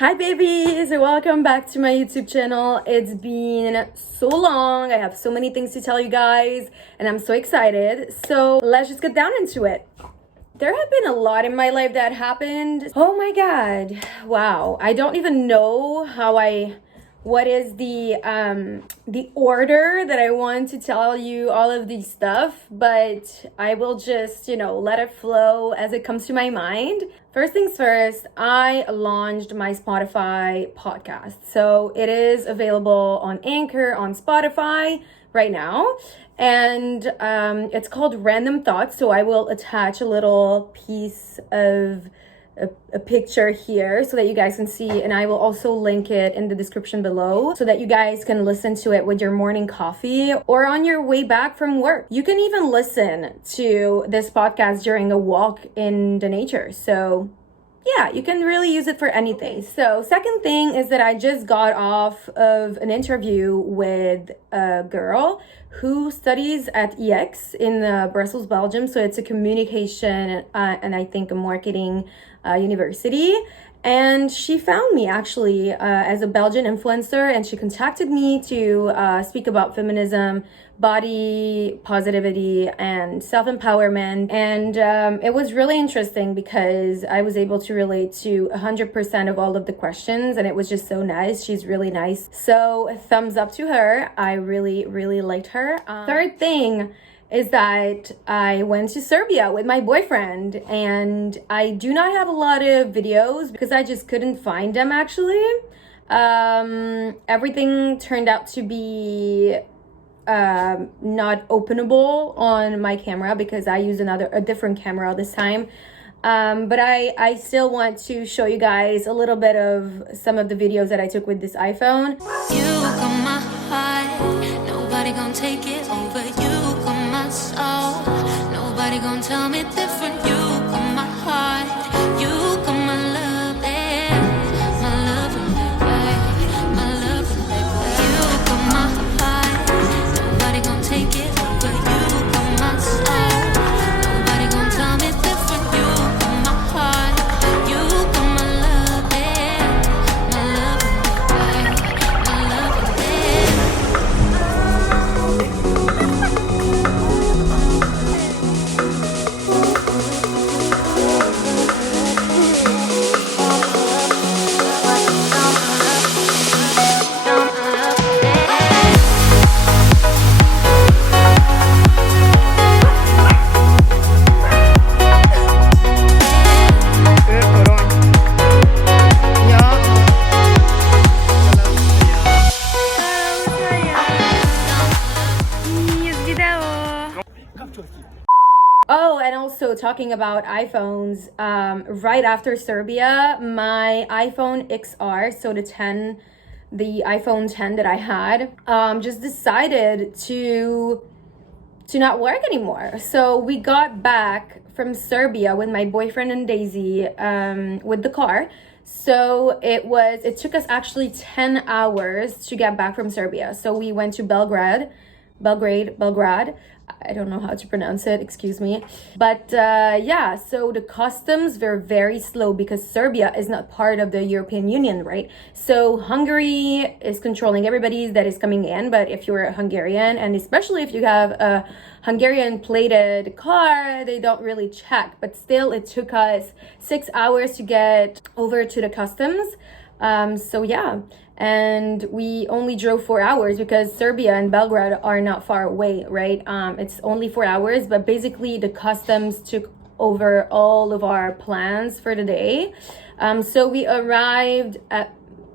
Hi babies, welcome back to my YouTube channel. It's been so long. I have so many things to tell you guys and I'm so excited. So let's just get down into it. There have been a lot in my life that happened. Oh my god. Wow. I don't even know what is the order that I want to tell you all of these stuff, but I will just, let it flow as it comes to my mind. First things first, I launched my Spotify podcast. So it is available on Anchor, on Spotify right now. And it's called Random Thoughts. So I will attach a little piece of a picture here so that you guys can see, and I will also link it in the description below so that you guys can listen to it with your morning coffee or on your way back from work. You can even listen to this podcast during a walk in the nature. So yeah, you can really use it for anything. So second thing is that I just got off of an interview with a girl who studies at EX in Brussels, Belgium. So it's a communication and I think a marketing university. And she found me actually as a Belgian influencer, and she contacted me to speak about feminism, body positivity, and self-empowerment. And it was really interesting because I was able to relate to 100% of all of the questions, and it was just so nice. She's really nice. So thumbs up to her. I really, really liked her. Third thing is that I went to Serbia with my boyfriend, and I do not have a lot of videos because I just couldn't find them actually. Everything turned out to be not openable on my camera because I used a different camera this time. But I still want to show you guys a little bit of some of the videos that I took with this iPhone. You got my heart, nobody gonna take it over. You got my soul, nobody gonna tell me different. You got my heart, you got my love, my love, my love, you got my heart, nobody gonna take it over. You got my soul, nobody gonna tell me different. You got my heart, you got my love, my love, my love. Oh, and also talking about iPhones, right after Serbia, my iPhone XR, so the iPhone 10 that I had, just decided to not work anymore. So we got back from Serbia with my boyfriend and Daisy with the car. So it took us actually 10 hours to get back from Serbia. So we went to Belgrade. I don't know how to pronounce it, excuse me. But yeah, so the customs were very slow because Serbia is not part of the European Union, right? So Hungary is controlling everybody that is coming in, but if you're a Hungarian, and especially if you have a Hungarian plated car, they don't really check. But still, it took us 6 hours to get over to the customs. So yeah, and we only drove 4 hours because Serbia and Belgrade are not far away, right? It's only 4 hours, but basically the customs took over all of our plans for the day. So we arrived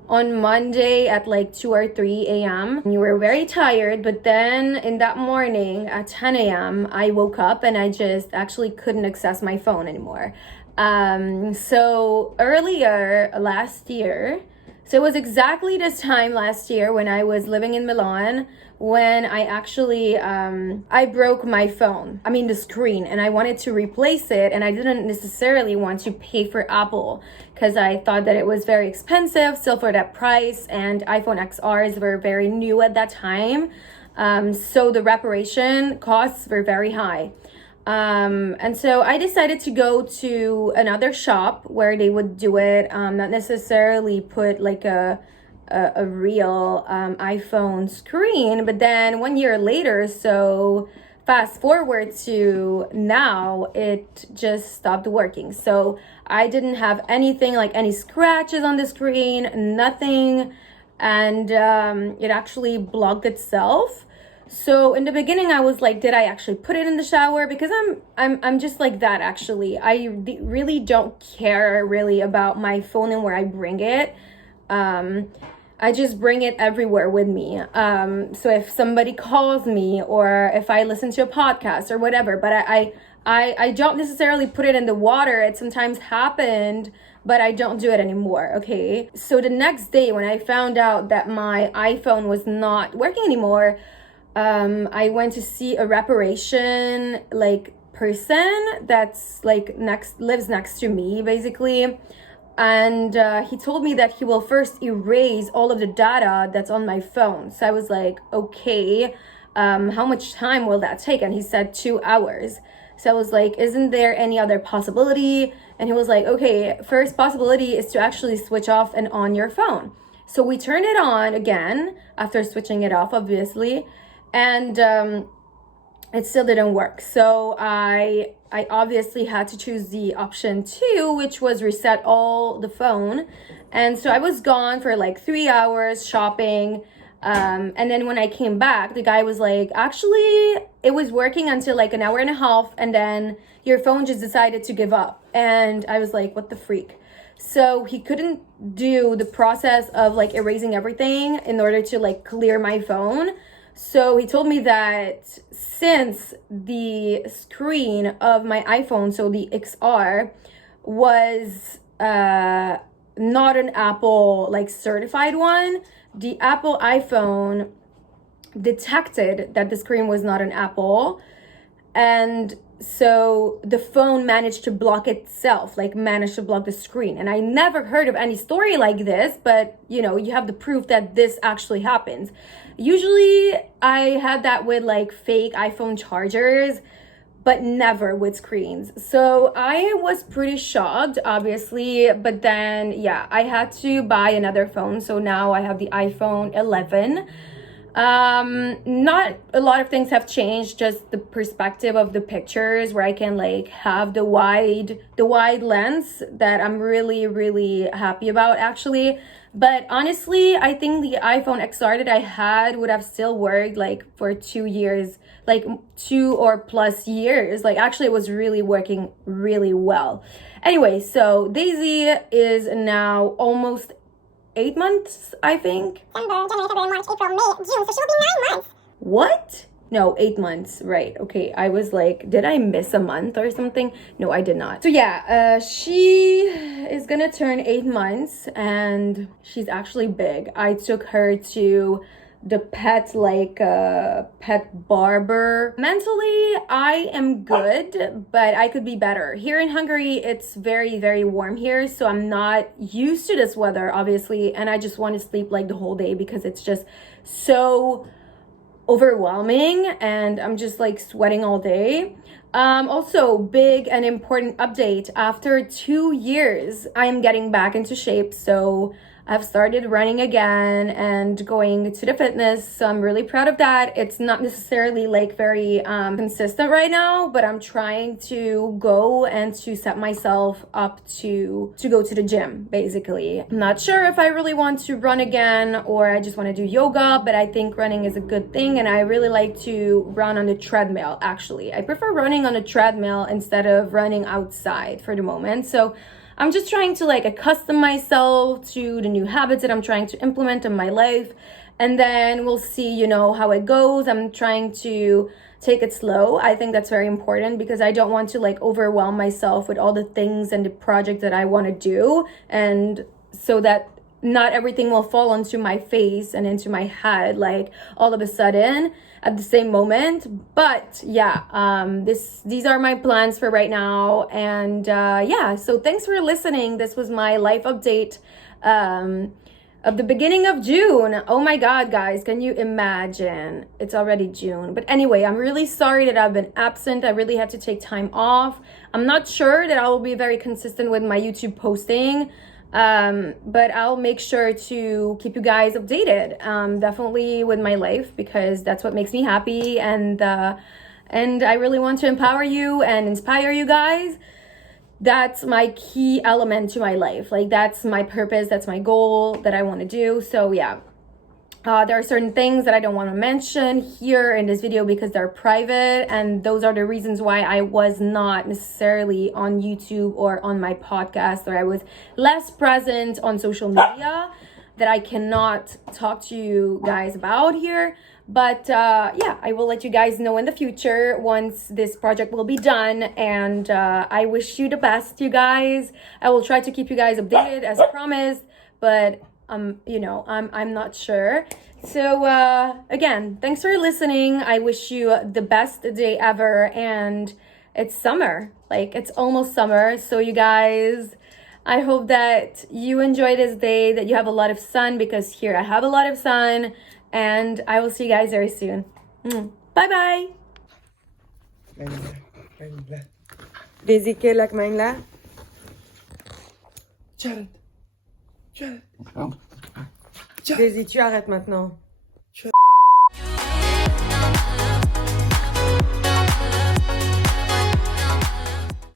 on Monday at like 2 or 3 a.m. We were very tired, but then in that morning at 10 a.m. I woke up and I just actually couldn't access my phone anymore. So earlier last year, so it was exactly this time last year when I was living in Milan, when I actually, I broke my phone, the screen, and I wanted to replace it, and I didn't necessarily want to pay for Apple because I thought that it was very expensive still for that price, and iPhone XRs were very new at that time. So the reparation costs were very high. And so I decided to go to another shop where they would do it, not necessarily put like a real iPhone screen. But then 1 year later, so fast forward to now, it just stopped working. So I didn't have anything, like any scratches on the screen, nothing, and it actually blocked itself. So in the beginning, I was like, did I actually put it in the shower? Because I'm just like that, actually. Really don't care really about my phone and where I bring it. I just bring it everywhere with me. So if somebody calls me or if I listen to a podcast or whatever, but I don't necessarily put it in the water. It sometimes happened, but I don't do it anymore, okay? So the next day when I found out that my iPhone was not working anymore, I went to see a reparation like person that's like lives next to me basically, and he told me that he will first erase all of the data that's on my phone. So I was like, okay, how much time will that take? And he said 2 hours. So I was like, isn't there any other possibility? And he was like, okay, first possibility is to actually switch off and on your phone. So we turned it on again after switching it off, obviously. And it still didn't work. So I obviously had to choose the option 2, which was reset all the phone. And so I was gone for like 3 hours shopping. And then when I came back, the guy was like, actually, it was working until like an hour and a half. And then your phone just decided to give up. And I was like, what the freak? So he couldn't do the process of like erasing everything in order to like clear my phone. So he told me that since the screen of my iPhone, so the XR, was not an Apple like certified one, the Apple iPhone detected that the screen was not an Apple. And so the phone managed to block itself, like managed to block the screen. And I never heard of any story like this, but you know, you have the proof that this actually happens. Usually I had that with like fake iPhone chargers, but never with screens. So I was pretty shocked, obviously, but then yeah, I had to buy another phone. So now I have the iPhone 11. Not a lot of things have changed, just the perspective of the pictures where I can like have the wide lens that I'm really happy about actually. But honestly, I think the iPhone XR that I had would have still worked like for 2 years, like 2 or plus years. Like actually it was really working really well. Anyway, so Daisy is now almost 8 months, I think. December, January, February, March, April, May, June. So she will be 9 months. What? No, 8 months. Right. Okay. I was like, did I miss a month or something? No, I did not. So yeah, she is gonna turn 8 months and she's actually big. I took her to the pet barber. Mentally, I am good, but I could be better. Here in Hungary, it's very warm here, so I'm not used to this weather, obviously, and I just want to sleep like the whole day because it's just so overwhelming and I'm just like sweating all day. Also, big and important update. After 2 years, I am getting back into shape, so I've started running again and going to the fitness, so I'm really proud of that. It's not necessarily like very consistent right now, but I'm trying to go and to set myself up to go to the gym, basically. I'm not sure if I really want to run again or I just want to do yoga, but I think running is a good thing and I really like to run on the treadmill, actually. I prefer running on a treadmill instead of running outside for the moment. So I'm just trying to like accustom myself to the new habits that I'm trying to implement in my life. And then we'll see, you know, how it goes. I'm trying to take it slow. I think that's very important because I don't want to like overwhelm myself with all the things and the projects that I want to do. And so that not everything will fall onto my face and into my head like all of a sudden at the same moment. But yeah, these are my plans for right now. And yeah, so thanks for listening. This was my life update of the beginning of June. Oh my God, guys, can you imagine? It's already June. But anyway, I'm really sorry that I've been absent. I really had to take time off. I'm not sure that I will be very consistent with my YouTube posting, but I'll make sure to keep you guys updated, definitely with my life, because that's what makes me happy, and I really want to empower you and inspire you guys. That's my key element to my life. Like, that's my purpose, that's my goal that I want to do. So yeah, there are certain things that I don't want to mention here in this video because they're private, and those are the reasons why I was not necessarily on YouTube or on my podcast, or I was less present on social media, that I cannot talk to you guys about here. But yeah, I will let you guys know in the future once this project will be done, and I wish you the best, you guys. I will try to keep you guys updated as promised, but you know, I'm not sure. So again, thanks for listening. I wish you the best day ever, and it's summer, like it's almost summer. So you guys, I hope that you enjoy this day, that you have a lot of sun, because here I have a lot of sun, and I will see you guys very soon. Bye bye. Daisy, quelle la main là? Jared. Jared. Daisy, tu arrêtes maintenant.